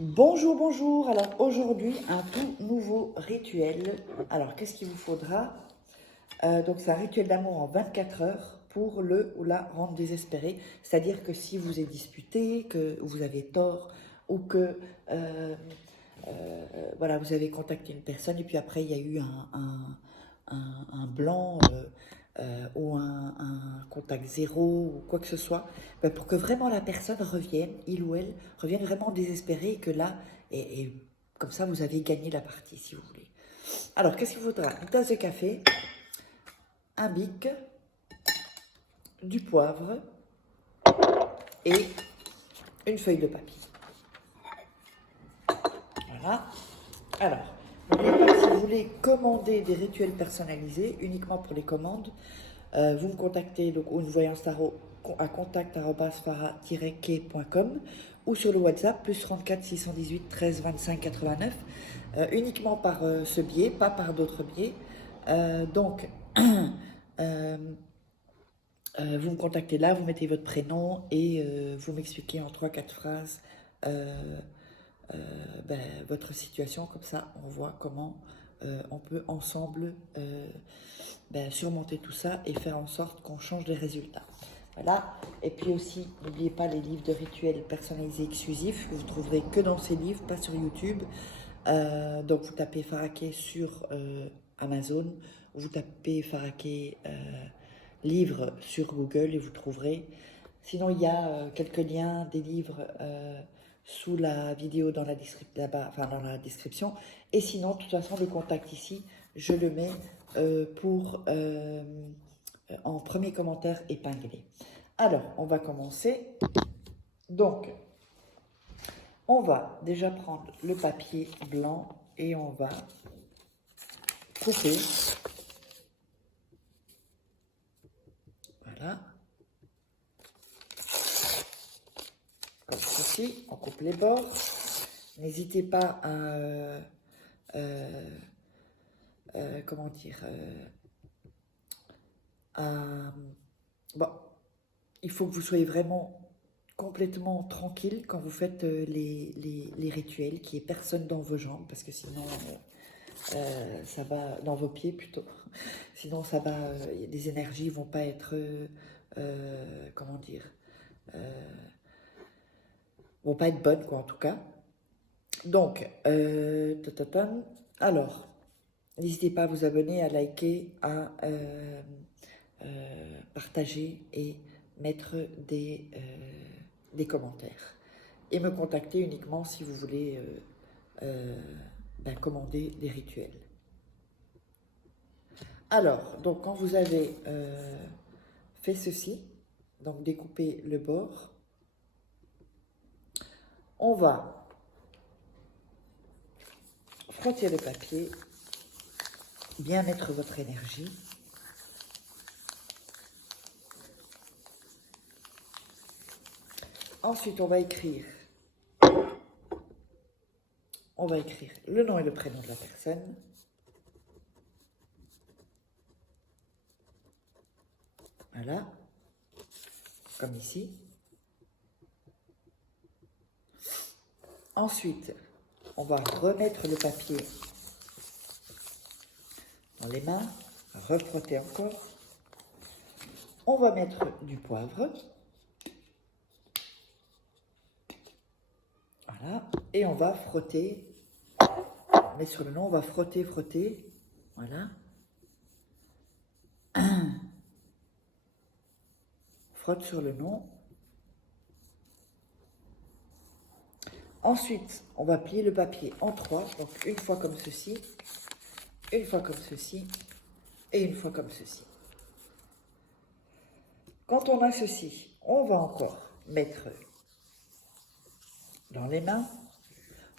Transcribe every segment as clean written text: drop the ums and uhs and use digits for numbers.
Bonjour, bonjour. Alors aujourd'hui, un tout nouveau rituel. Alors qu'est-ce qu'il vous faudra? Donc c'est un rituel d'amour en 24 heures pour le ou la rendre désespéré. C'est-à-dire que si vous êtes disputé, que vous avez tort ou que voilà, vous avez contacté une personne et puis après il y a eu un blanc ou un contact zéro ou quoi que ce soit, ben, pour que vraiment la personne revienne, il ou elle, revienne vraiment désespérée et que là, et comme ça vous avez gagné la partie si vous voulez. Alors qu'est-ce qu'il faudra? Une tasse de café, un bic, du poivre et une feuille de papier. Voilà. Alors, n'oubliez pas, si vous voulez commander des rituels personnalisés, uniquement pour les commandes, vous me contactez donc une voyance tarot à contact@farah-key.com ou sur le WhatsApp plus 34 618 13 25 89, uniquement par ce biais, pas par d'autres biais. Donc, vous me contactez là, vous mettez votre prénom et vous m'expliquez en 3-4 phrases votre situation, comme ça on voit comment on peut ensemble surmonter tout ça et faire en sorte qu'on change les résultats. Voilà, et puis aussi, n'oubliez pas les livres de rituels personnalisés exclusifs, que vous trouverez que dans ces livres, pas sur YouTube. Donc vous tapez Faraké sur Amazon, vous tapez Faraké livre sur Google et vous trouverez. Sinon, il y a quelques liens des livres sous la vidéo dans la, dans la description. Et sinon, de toute façon, le contact ici, je le mets en premier commentaire épinglé. Alors, on va commencer. Donc, on va déjà prendre le papier blanc et on va couper. Voilà. Comme ceci, on coupe les bords. N'hésitez pas à, comment dire, bon, il faut que vous soyez vraiment complètement tranquille quand vous faites les rituels, qu'il n'y ait personne dans vos jambes, parce que sinon, ça va, dans vos pieds plutôt, sinon ça va, les énergies vont pas être, comment dire, vont pas être bonnes, quoi, en tout cas. Donc, alors, n'hésitez pas à vous abonner, à liker, à partager et mettre des commentaires. Et me contacter uniquement si vous voulez commander des rituels. Alors, donc quand vous avez fait ceci, donc découper le bord, on va frotter le papier, bien mettre votre énergie. Ensuite, on va écrire le nom et le prénom de la personne. Voilà, comme ici. Ensuite, on va remettre le papier dans les mains, refrotter encore. On va mettre du poivre. Voilà, et on va frotter. On met sur le nom, on va frotter, frotter. Voilà. Frotte sur le nom. Ensuite, on va plier le papier en 3, donc une fois comme ceci, une fois comme ceci, et une fois comme ceci. Quand on a ceci, on va encore mettre dans les mains,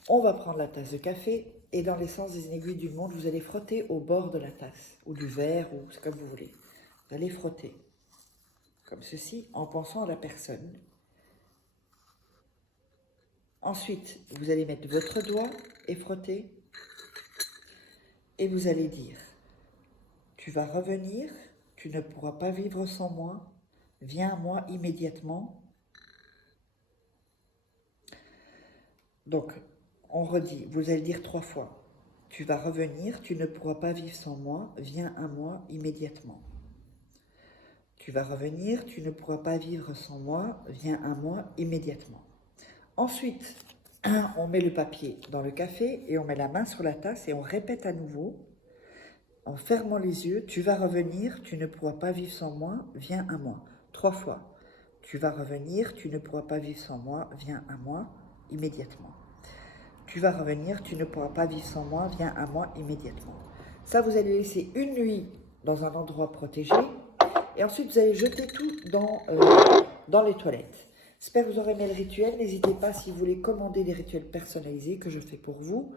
on va prendre la tasse de café, et dans les sens des aiguilles du monde, vous allez frotter au bord de la tasse, ou du verre, ou c'est comme vous voulez. Vous allez frotter, comme ceci, en pensant à la personne. Ensuite, vous allez mettre votre doigt et frotter. Et vous allez dire, tu vas revenir, tu ne pourras pas vivre sans moi, viens à moi immédiatement. Donc, on redit, vous allez dire 3 fois. Tu vas revenir, tu ne pourras pas vivre sans moi, viens à moi immédiatement. Tu vas revenir, tu ne pourras pas vivre sans moi, viens à moi immédiatement. Ensuite, on met le papier dans le café et on met la main sur la tasse et on répète à nouveau, en fermant les yeux, tu vas revenir, tu ne pourras pas vivre sans moi, viens à moi. 3 fois. Tu vas revenir, tu ne pourras pas vivre sans moi, viens à moi immédiatement. Tu vas revenir, tu ne pourras pas vivre sans moi, viens à moi immédiatement. Ça, vous allez laisser une nuit dans un endroit protégé et ensuite vous allez jeter tout dans les toilettes. J'espère que vous aurez aimé le rituel. N'hésitez pas si vous voulez commander des rituels personnalisés que je fais pour vous.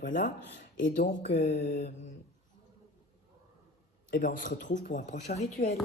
Voilà. Et donc, on se retrouve pour un prochain rituel.